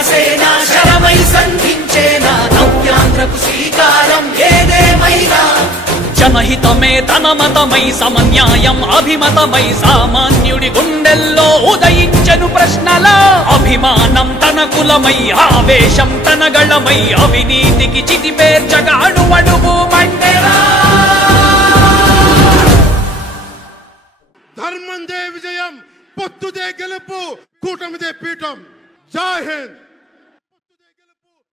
జనసేన శరమై సంధించేనా నవ్యాంధ్రకు శ్రీకారం ఏదేమైనా జనహితమే తన మతమై సమన్యాయం అభిమతమై సామాన్యుడి గుండెల్లో ఉదయించెను ప్రశ్నల అభిమానం తన కులమై ఆవేశం తన గళమై అవినీతికి చితిపేర్చగా అణువణువు మండెరా ధర్మందే విజయం పొత్తుదే గెలుపు కూటమిదే పీఠం జై హింద్